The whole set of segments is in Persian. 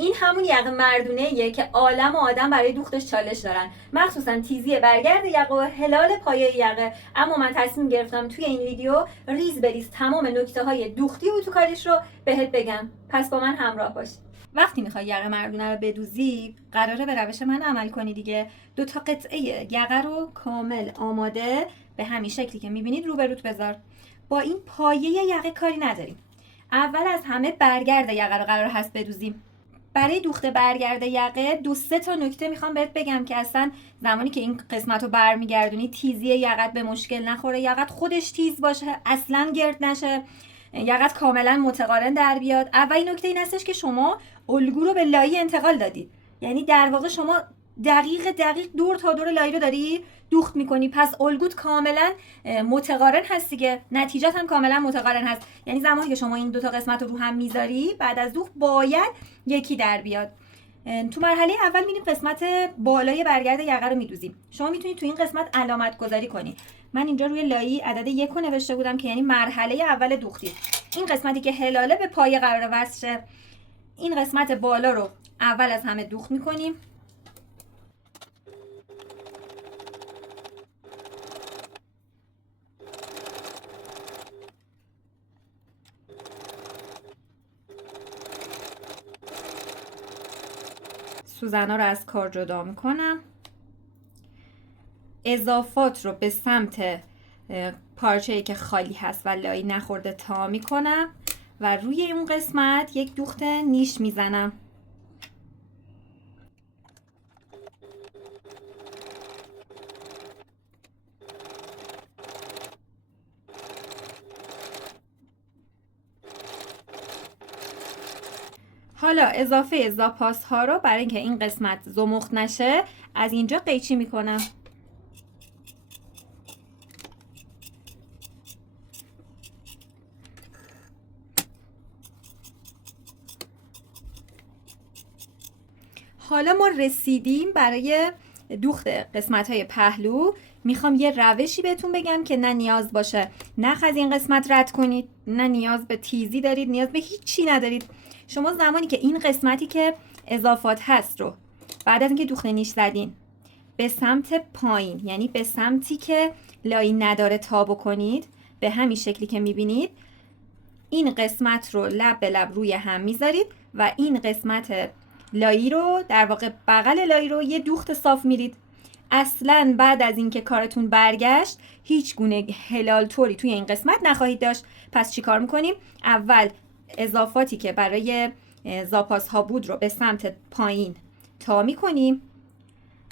این همون یقه مردونه‌ایه که عالم و آدم برای دوختش چالش دارن، مخصوصا تیزی برگرد یقه و هلال پایه یقه. اما من تصمیم گرفتم توی این ویدیو ریز بریز تمام نکته‌های دوختی و اتوکاریش رو بهت بگم. پس با من همراه باش. وقتی میخوای یقه مردونه رو بدوزی، قراره به روش من عمل کنی دیگه. 2 تا قطعه یقه رو کامل آماده به همین شکلی که میبینید روبروت بذار. با این پایه یقه کاری نداریم. اول از همه برگرد یقه رو قرار هست بدوزیم. برای دوخت برگرد یقه 2-3 تا نکته میخوام بهت بگم که اصلا زمانی که این قسمت رو برمیگردونی تیزی یقت به مشکل نخوره، یقت خودش تیز باشه، اصلا گرد نشه، یقت کاملا متقارن در بیاد. اولین نکته این هستش که شما الگو رو به لایی انتقال دادی، یعنی در واقع شما دقیق دور تا دور لایی رو داری دوخت میکنی، پس الگوت کاملا متقارن هست دیگه، نتیجت هم کاملا متقارن هست. یعنی زمانی که شما این 2 تا قسمت رو هم میذاری، بعد از دوخت باید یکی در بیاد. تو مرحله اول میریم قسمت بالای برگرد یقه رو میدوزیم. شما میتونید تو این قسمت علامت گذاری کنی. من اینجا روی لایی عدد 1 رو نوشته بودم که یعنی مرحله اول دوختی. این قسمتی که هلاله به پایه قرار وصل شه، این قسمت بالا رو اول از همه دوخت میکنیم. سوزنا رو از کار جدا میکنم. اضافات رو به سمت پارچه‌ای که خالی هست و لایی نخورده تا میکنم و روی اون قسمت یک دوخت نیش میزنم. حالا اضافه زاپاس ها رو برای اینکه این قسمت زمخت نشه از اینجا قیچی میکنم. حالا ما رسیدیم برای دوخت قسمت های پهلو. میخوام یه روشی بهتون بگم که نه نیاز باشه نخ از این قسمت رد کنید، نه نیاز به تیزی دارید، نیاز به هیچی ندارید. شما زمانی که این قسمتی که اضافات هست رو بعد از اینکه دوخت نیش زدین به سمت پایین، یعنی به سمتی که لایی نداره تا بکنید، به همین شکلی که میبینید این قسمت رو لب به لب روی هم میذارید و این قسمت لایی رو در واقع بغل لایی رو یه دوخت صاف میرید. اصلا بعد از اینکه کارتون برگشت هیچ گونه هلال طوری توی این قسمت نخواهید داشت. پس چی کار میکنیم؟ اول اضافاتی که برای زاپاس ها بود رو به سمت پایین تا میکنیم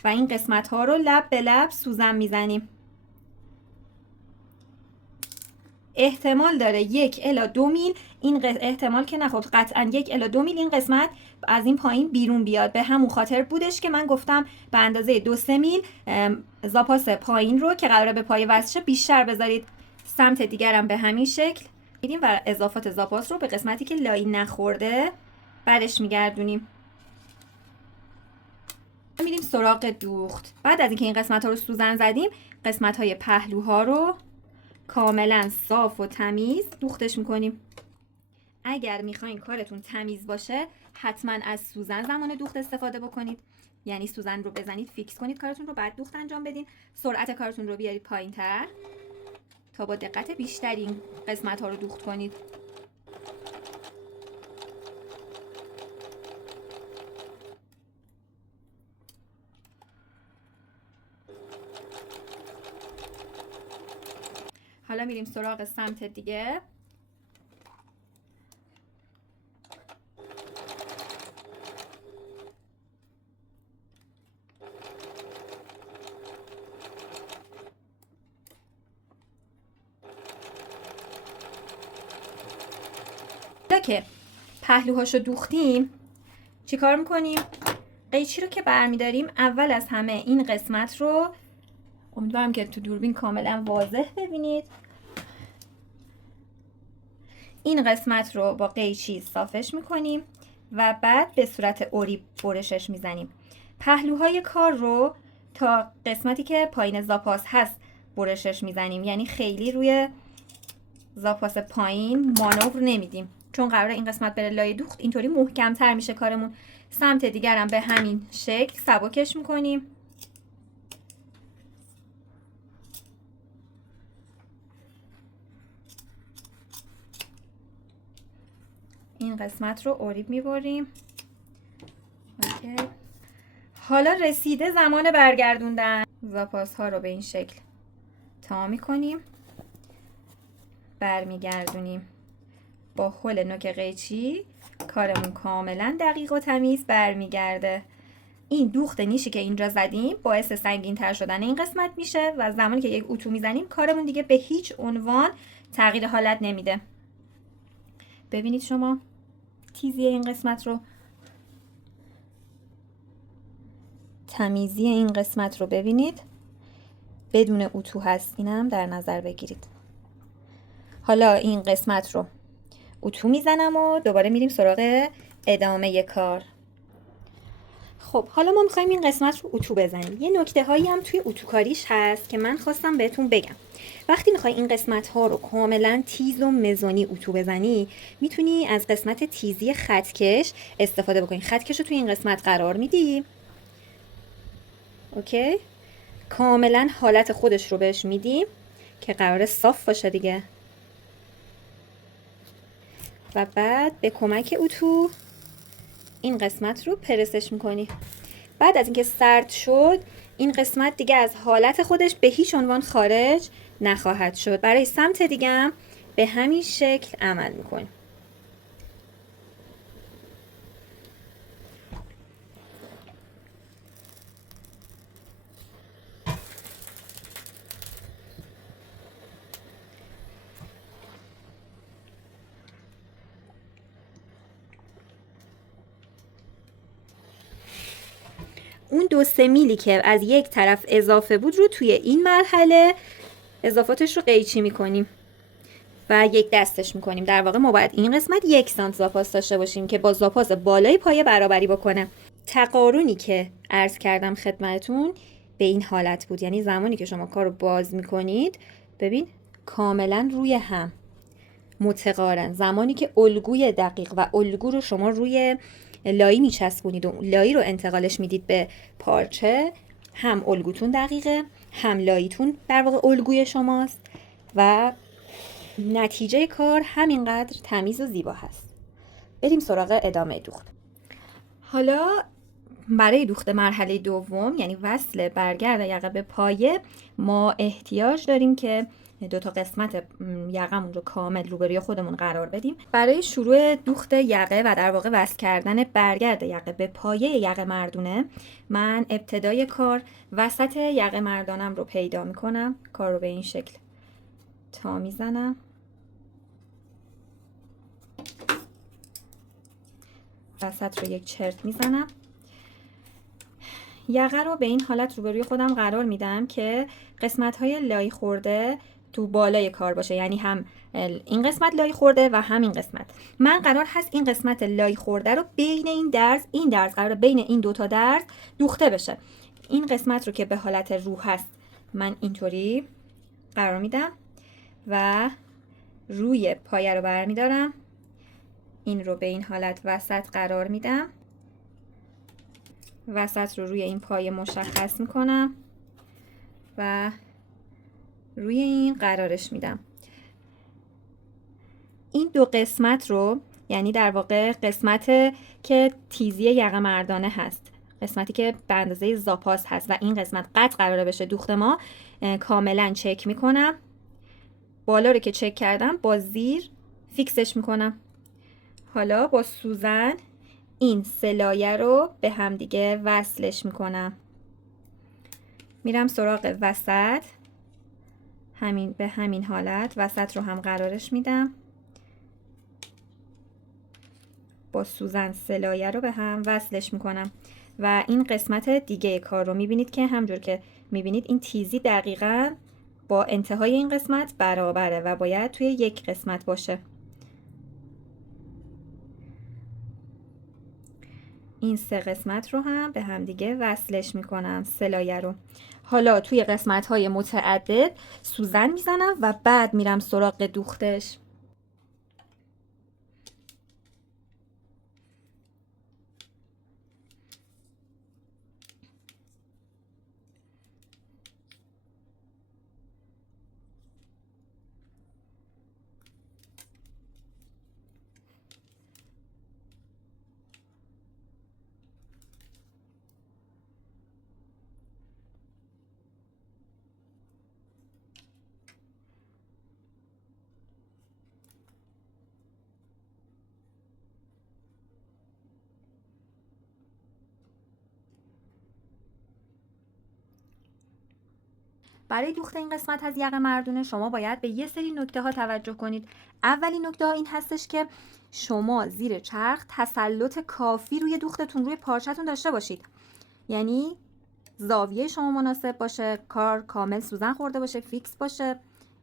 و این قسمت ها رو لب به لب سوزن میزنیم. احتمال داره 1 الی 2 میل این احتمال که نه، خب قطعا 1 الی 2 میل این قسمت از این پایین بیرون بیاد. به همون خاطر بودش که من گفتم به اندازه 2-3 میل زاپاس پایین رو که قراره به پایه وصل شه بیشتر بذارید. سمت دیگرم به همین شکل میریم و اضافات زاپاس رو به قسمتی که لایی نخورده برش میگردونیم. میریم سراغ دوخت. بعد از اینکه این قسمت ها رو سوزن زدیم، قسمت های پهلوها رو کاملا صاف و تمیز دوختش میکنیم. اگر میخواین کارتون تمیز باشه حتما از سوزن زمان دوخت استفاده بکنید، یعنی سوزن رو بزنید فیکس کنید کارتون رو، بعد دوخت انجام بدین. سرعت کارتون رو بیارید پایین تر تا با دقت بیشتری این قسمت ها رو دوخت کنید. حالا میریم سراغ سمت دیگه. حالا که پهلوهاشو دوختیم چیکار میکنیم؟ قیچی رو که برمیداریم اول از همه این قسمت رو، امیدوارم که تو دوربین کاملا واضح ببینید، این قسمت رو با قیچی صافش میکنیم و بعد به صورت اوری برشش میزنیم. پهلوهای کار رو تا قسمتی که پایین زاپاس هست برشش میزنیم، یعنی خیلی روی زاپاس پایین مانور نمیدیم چون قراره این قسمت بره لای دوخت اینطوری محکم‌تر میشه کارمون. سمت دیگرم به همین شکل سبکش میکنیم. این قسمت رو اوریب میبریم. حالا رسیده زمان برگردوندن. زاپاس ها رو به این شکل تا میکنیم، برمیگردونیم با هل نوک قیچی. کارمون کاملا دقیق و تمیز برمیگرده. این دوخت نیشی که اینجا زدیم باعث سنگین تر شدن این قسمت میشه و زمانی که یک اتو میزنیم کارمون دیگه به هیچ عنوان تغییر حالت نمیده. ببینید شما تیزی این قسمت رو، تمیزی این قسمت رو ببینید، بدون اتو هست، اینم در نظر بگیرید. حالا این قسمت رو اتو میزنم و دوباره میریم سراغ ادامه کار. خب حالا ما میخوایم این قسمت رو اتو بزنیم. یه نکته هایی هم توی اتوکاریش هست که من خواستم بهتون بگم. وقتی میخوای این قسمت ها رو کاملا تیز و مزونی اتو بزنی، میتونی از قسمت تیزی خطکش استفاده بکنی. خطکش رو توی این قسمت قرار میدی، اوکی، کاملا حالت خودش رو بهش میدیم که قراره صاف باشه دیگه، و بعد به کمک اتو این قسمت رو پرسش میکنی. بعد از اینکه سرد شد این قسمت دیگه از حالت خودش به هیچ عنوان خارج نخواهد شد. برای سمت دیگه هم به همین شکل عمل میکنیم. اون 2-3 میلی که از یک طرف اضافه بود رو توی این مرحله اضافاتش رو قیچی میکنیم و یک دستش میکنیم. در واقع ما باید این قسمت 1 سانت زاپاس داشته باشیم که با زاپاس بالای پایه برابری بکنه. تقارنی که عرض کردم خدمتتون به این حالت بود، یعنی زمانی که شما کار رو باز میکنید ببین کاملا روی هم متقارن. زمانی که الگوی دقیق و الگو رو شما روی لایی میچسبونید و لایی رو انتقالش میدید به پارچه، هم الگوتون دقیقه، هم لاییتون در واقع الگوی شماست و نتیجه کار همینقدر تمیز و زیبا هست. بریم سراغ ادامه دوخت. حالا برای دوخت مرحله دوم، یعنی وصل برگرد یقه به پایه، ما احتیاج داریم که 2 تا قسمت یقمون رو کامل روبروی خودمون قرار بدیم. برای شروع دوخت یقه و در واقع وصل کردن برگرد یقه به پایه یقه مردونه، من ابتدای کار وسط یقه مردانم رو پیدا میکنم. کار رو به این شکل تا میزنم، وسط رو یک چرت میزنم، یقه رو به این حالت روبروی خودم قرار میدم که قسمت های لای خورده تو بالای کار باشه، یعنی هم این قسمت لای خورده و هم این قسمت. من قرار هست این قسمت لای خورده رو بین این درز قرار بین این 2 تا درز دوخته بشه. این قسمت رو که به حالت رو هست من اینطوری قرار میدم و روی پایه رو برمیدارم، این رو به این حالت وسط قرار میدم، وسط رو روی این پایه مشخص میکنم و روی این قرارش میدم. این 2 قسمت رو، یعنی در واقع قسمت که تیزی یقه مردانه هست، قسمتی که به اندازه زاپاس هست و این قسمت قطع قراره بشه دوخت ما، کاملا چک میکنم. بالا رو که چک کردم با زیر فیکسش میکنم. حالا با سوزن این 3 لایه رو به هم دیگه وصلش میکنم. میرم سراغ وسط، به همین حالت وسط رو هم قرارش میدم. با سوزن 3 لایه رو به هم وصلش میکنم و این قسمت دیگه کار رو میبینید که همجور که میبینید این تیزی دقیقاً با انتهای این قسمت برابره و باید توی یک قسمت باشه. این 3 قسمت رو هم به هم دیگه وصلش میکنم، 3 لایه رو. حالا توی قسمت های متعدد سوزن میزنم و بعد میرم سراغ دوختش. برای دوخت این قسمت از یقه مردونه شما باید به یه سری نکته ها توجه کنید. اولین نکته ها این هستش که شما زیر چرخ تسلط کافی روی دوختتون، روی پارچتون داشته باشید. یعنی زاویه شما مناسب باشه، کار کامل سوزن خورده باشه، فیکس باشه.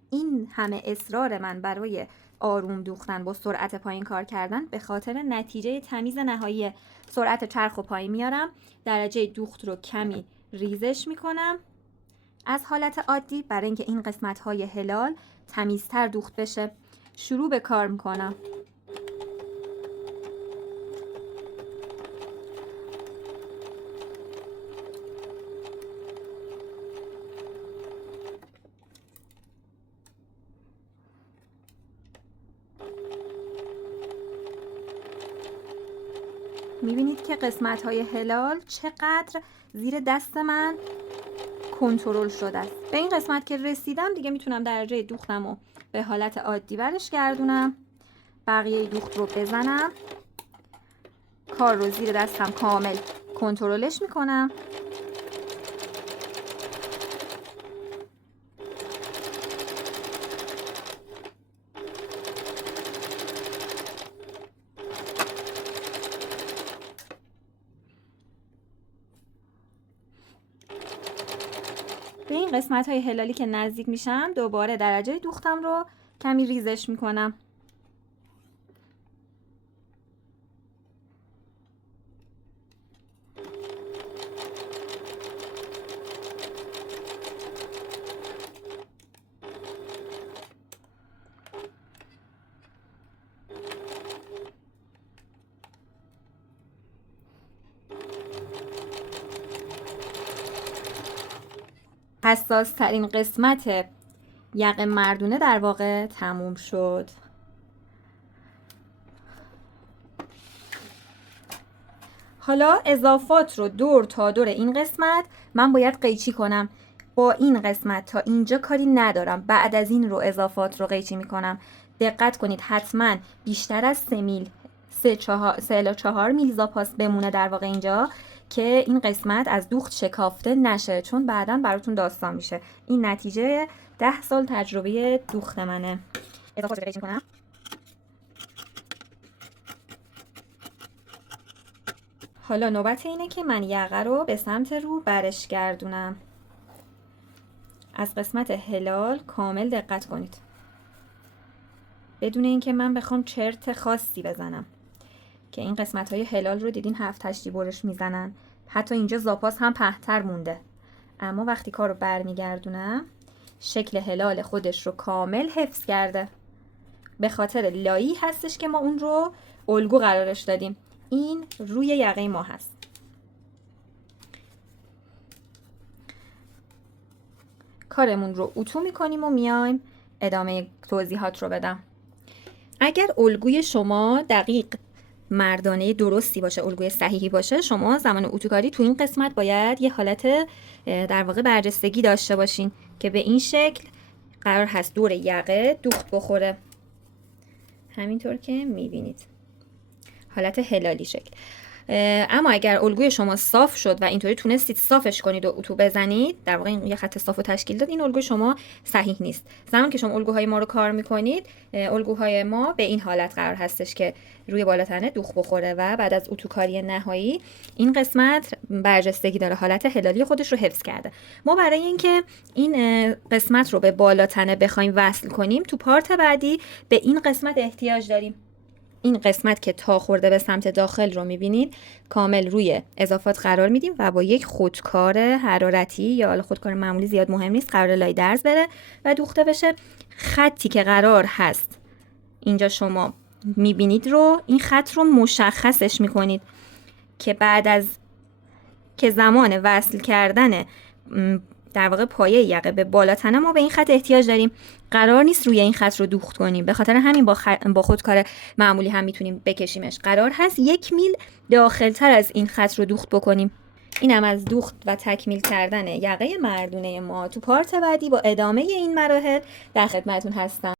این همه اصرار من برای آروم دوختن با سرعت پایین کار کردن به خاطر نتیجه تمیز نهایی سرعت چرخ رو پایین میارم. درجه دوخت رو کمی ریزش میکنم از حالت عادی برای اینکه این قسمت های هلال تمیزتر دوخت بشه. شروع به کار میکنم. میبینید که قسمت های هلال چقدر زیر دست من کنترل شده است. به این قسمت که رسیدم دیگه میتونم درجه دوختم رو به حالت عادی برش گردونم، بقیه دوخت رو بزنم، کار رو زیر دستم کامل کنترلش میکنم. به این قسمت های هلالی که نزدیک میشم دوباره درجه دوختم رو کمی ریزش میکنم. حساس ترین قسمت یقه مردونه در واقع تموم شد. حالا اضافات رو دور تا دور این قسمت من باید قیچی کنم. با این قسمت تا اینجا کاری ندارم، بعد از این رو اضافات رو قیچی میکنم. دقت کنید حتما بیشتر از 3 میل 3-4 میل زاپاس بمونه در واقع اینجا که این قسمت از دوخت شکافته نشه، چون بعداً براتون داستان میشه. این نتیجه 10 سال تجربه دوخت منه. اضافات رو قیچی میکنم. حالا نوبت اینه که من یقه رو به سمت رو برش گردونم. از قسمت هلال کامل دقت کنید بدون اینکه من بخوام چرت خاصی بزنم، که این قسمت های هلال رو دیدین 7-8 برش میزنن. حتی اینجا زاپاس هم پهتر مونده، اما وقتی کار رو برمیگردونم شکل هلال خودش رو کامل حفظ کرده. به خاطر لایی هستش که ما اون رو الگو قرارش دادیم. این روی یقه ما هست. کارمون رو اتو میکنیم و میایم ادامه توضیحات رو بدم. اگر الگوی شما دقیق مردانه درستی باشه، الگوی صحیحی باشه، شما زمان اتوکاری تو این قسمت باید یه حالت در واقع برجستگی داشته باشین که به این شکل قرار هست دور یقه دوخت بخوره. همینطور که میبینید حالت هلالی شکل. اما اگر الگوی شما صاف شد و اینطوری تونستید صافش کنید و اتو بزنید، در واقع این یه خط صاف و تشکیل داد، این الگوی شما صحیح نیست. زمان که شما الگوهای ما رو کار میکنید، الگوهای ما به این حالت قرار هستش که روی بالاتنه دوخت بخوره و بعد از اتوکاری نهایی این قسمت برجستگی داره، حالت هلالی خودش رو حفظ کرده. ما برای اینکه این قسمت رو به بالاتنه بخوایم وصل کنیم، تو پارت بعدی به این قسمت احتیاج داریم. این قسمت که تا خورده به سمت داخل رو میبینید کامل روی اضافات قرار میدیم و با یک خودکار حرارتی یا حالا خودکار معمولی زیاد مهم نیست، قرار لای درز بره و دوخته بشه. خطی که قرار هست اینجا شما میبینید رو، این خط رو مشخصش میکنید که بعد از که زمان وصل کردن در واقع پایه یقه به بالاتنه ما به این خط احتیاج داریم. قرار نیست روی این خط رو دوخت کنیم، به خاطر همین با خودکار معمولی هم میتونیم بکشیمش. قرار هست 1 میل داخلتر از این خط رو دوخت بکنیم. اینم از دوخت و تکمیل کردن یقه مردونه ما. تو پارت بعدی با ادامه این مراحل در خدمتتون هستم.